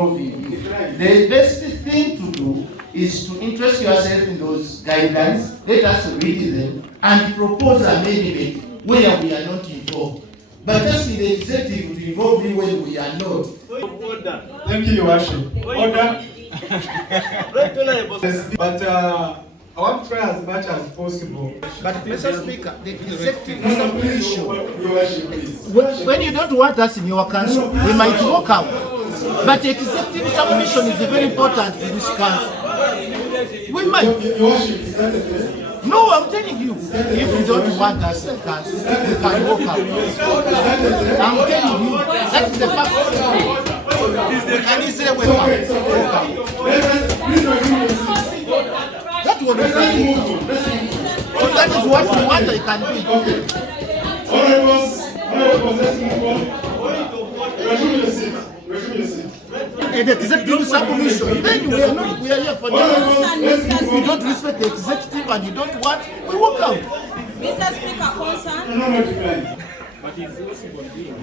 The best thing to do is to interest yourself in those guidelines, let us read them, and propose amendment where we are not involved. But just be the executive to involve me when we are not. Order. Thank you, Your Worship. Order. But I want to try as much as possible. But Mr. Speaker, the executive is a issue. Your Worship, please. When you don't want us in your council, we might walk out. But the executive submission is very important in this council. We might. Your Worship, is that the case? No, I'm telling you, if you don't want us in council, you can walk out. I'm telling you, that's the fact. And he said, walk out. That was the first. That is what we want, I can do. Let's move on. Resume your seat. Resume your seat. And the executive submission, then we are here for that. If you don't respect the executive and you don't want, we walk out. Mr. Speaker, concern. No, no, decline. But it's also convenient.